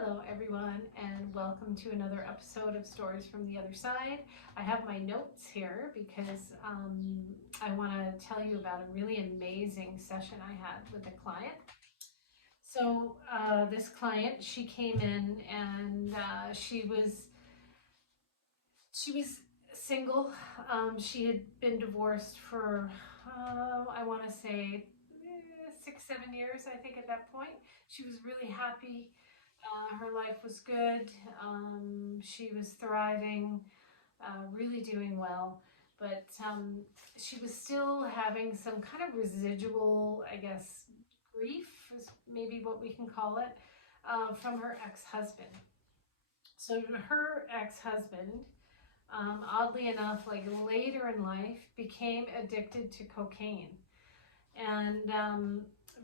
Hello everyone, and welcome to another episode of Stories from the Other Side. I have my notes here because I want to tell you about a really amazing session I had with a client. So this client, she came in and she was single. She had been divorced for I want to say 6-7 years, I think. At that point, she was really happy. Her life was good. She was thriving, really doing well, but she was still having some kind of residual, I guess, grief is maybe what we can call it, from her ex-husband. So her ex-husband, oddly enough, like later in life, became addicted to cocaine, and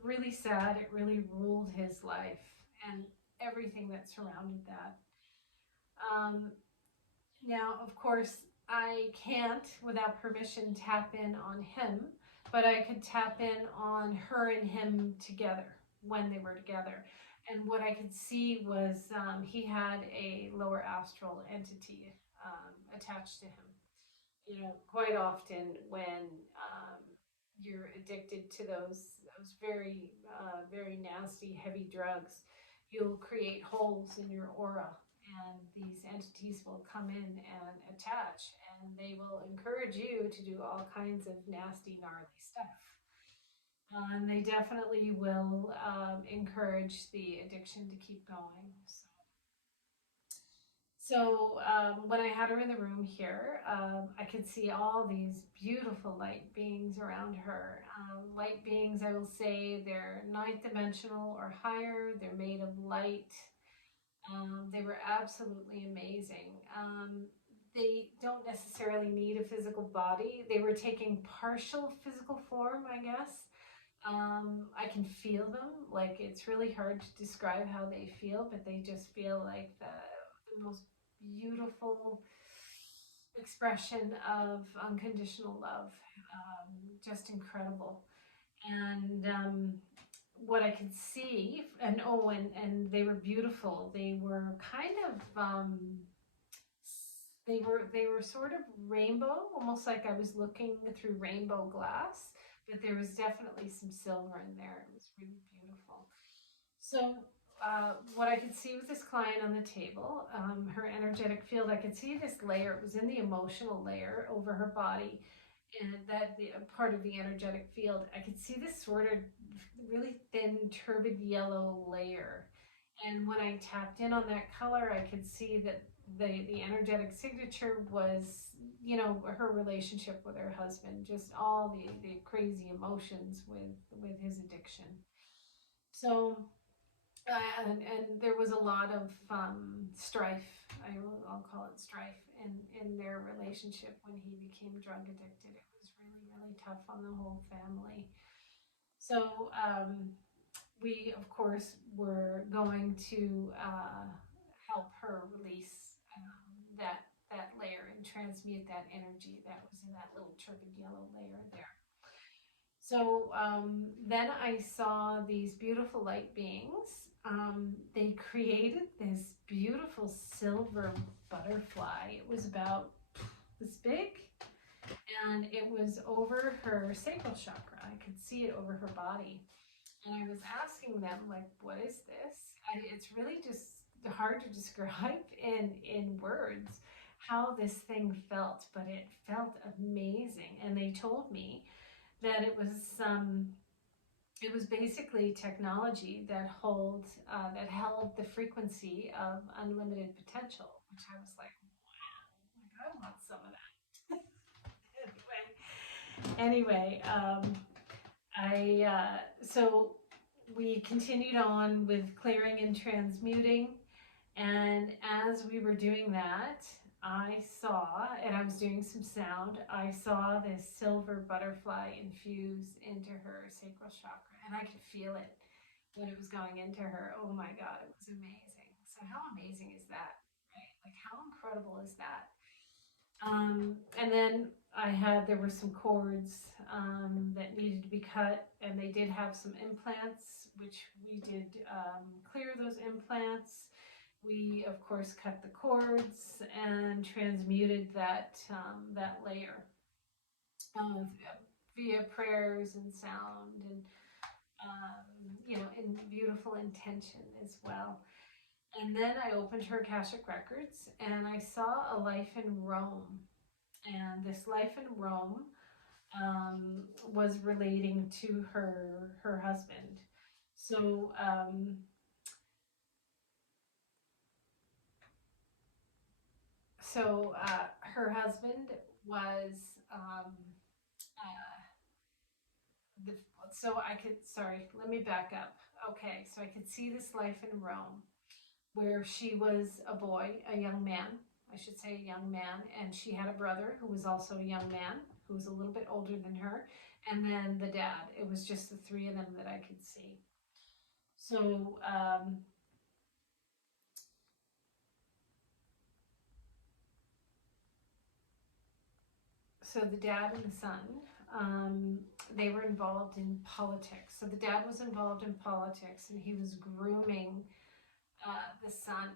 really sad. It really ruled his life and everything that surrounded that. Um, Now, of course, I can't, without permission, tap in on him, but I could tap in on her and him together when they were together. And what I could see was he had a lower astral entity attached to him. You know, quite often when you're addicted to those very nasty, heavy drugs, you'll create holes in your aura, and these entities will come in and attach, and they will encourage you to do all kinds of nasty, gnarly stuff. And they definitely will encourage the addiction to keep going. So when I had her in the room here, I could see all these beautiful light beings around her. Light beings, I will say, they're ninth dimensional or higher. They're made of light. They were absolutely amazing. They don't necessarily need a physical body. They were taking partial physical form, I guess. I can feel them. Like, it's really hard to describe how they feel, but they just feel like the most beautiful expression of unconditional love. Just incredible. And what I could see, and they were beautiful. They were kind of they were sort of rainbow, almost like I was looking through rainbow glass, but there was definitely some silver in there. It was really beautiful. So what I could see with this client on the table, her energetic field, I could see this layer. It was in the emotional layer over her body, and that the part of the energetic field, I could see this sort of really thin, turbid yellow layer. And when I tapped in on that color, I could see that the energetic signature was, you know, her relationship with her husband, just all the crazy emotions with his addiction. So and there was a lot of strife. I'll call it strife in their relationship when he became drug addicted. It was really tough on the whole family. So we, of course, were going to help her release that layer and transmute that energy that was in that little turbid yellow layer there. So then I saw these beautiful light beings. They created this beautiful silver butterfly. It was about this big, and it was over her sacral chakra. I could see it over her body. And I was asking them, like, what is this? It's really just hard to describe in words how this thing felt, but it felt amazing. And they told me that it was basically technology that held the frequency of unlimited potential, which I was like, wow, like, I want some of that. anyway, so we continued on with clearing and transmuting, and as we were doing that, I saw, and I was doing some sound, I saw this silver butterfly infuse into her sacral chakra, and I could feel it when it was going into her. Oh my God, it was amazing. So how amazing is that, right? Like, how incredible is that? And then there were some cords that needed to be cut, and they did have some implants, which we did clear those implants. We, of course, cut the cords and transmuted that layer via prayers and sound and, in beautiful intention as well. And then I opened her Akashic Records and I saw a life in Rome. And this life in Rome was relating to her husband. So her husband was uh, the, so I could, sorry, let me back up. Okay, so I could see this life in Rome where she was a boy, a young man, I should say a young man, and she had a brother who was also a young man, who was a little bit older than her, and then the dad. It was just the three of them that I could see. So, the dad and the son, they were involved in politics. So the dad was involved in politics, and he was grooming the son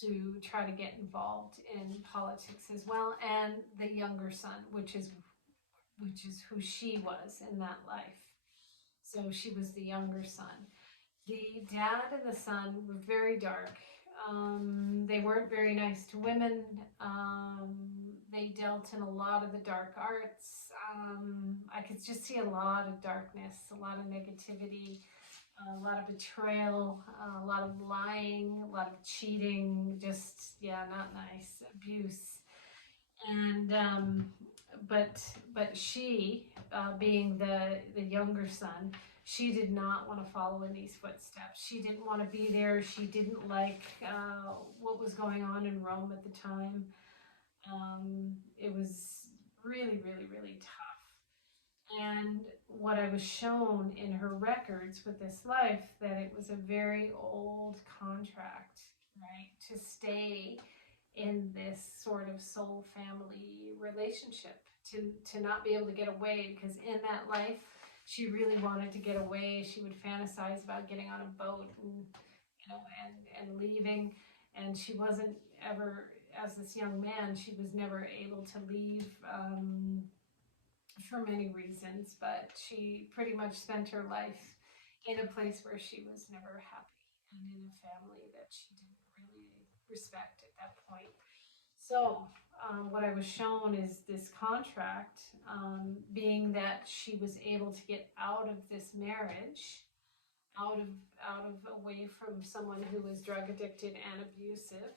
to try to get involved in politics as well, and the younger son, which is who she was in that life. So she was the younger son. The dad and the son were very dark. They weren't very nice to women. They dealt in a lot of the dark arts. I could just see a lot of darkness, a lot of negativity, a lot of betrayal, a lot of lying, a lot of cheating, just, yeah, not nice, abuse. And, but she, being the younger son, she did not want to follow in these footsteps. She didn't want to be there. She didn't like what was going on in Rome at the time. It was really, really, really tough. And what I was shown in her records with this life, that it was a very old contract, right, to stay in this sort of soul family relationship, to not be able to get away, because in that life she really wanted to get away. She would fantasize about getting on a boat and and leaving, and she wasn't ever, as this young man, she was never able to leave for many reasons, but she pretty much spent her life in a place where she was never happy and in a family that she didn't really respect at that point. So, what I was shown is this contract, being that she was able to get out of this marriage, out of away from someone who was drug addicted and abusive,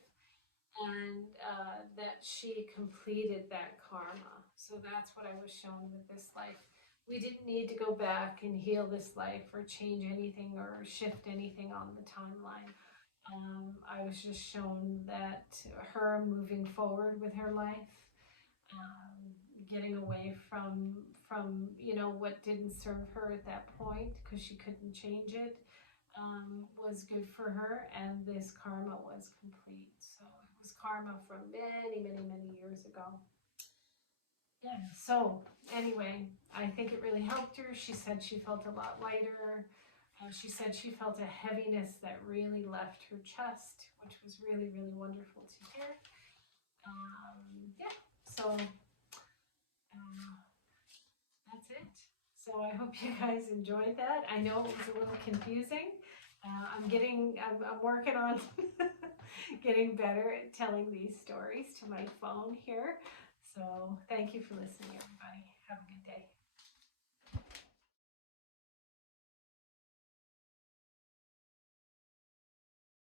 and that she completed that karma. So that's what I was shown with this life. We didn't need to go back and heal this life or change anything or shift anything on the timeline. I was just shown that her moving forward with her life, getting away from what didn't serve her at that point because she couldn't change it, was good for her, and this karma was complete. So it was karma from many, many, many years ago. Yeah. So anyway, I think it really helped her. She said she felt a lot lighter. She said she felt a heaviness that really left her chest, which was really, really wonderful to hear. Yeah, so that's it. So I hope you guys enjoyed that. I know it was a little confusing. I'm working on getting better at telling these stories to my phone here. So thank you for listening, everybody. Have a good day.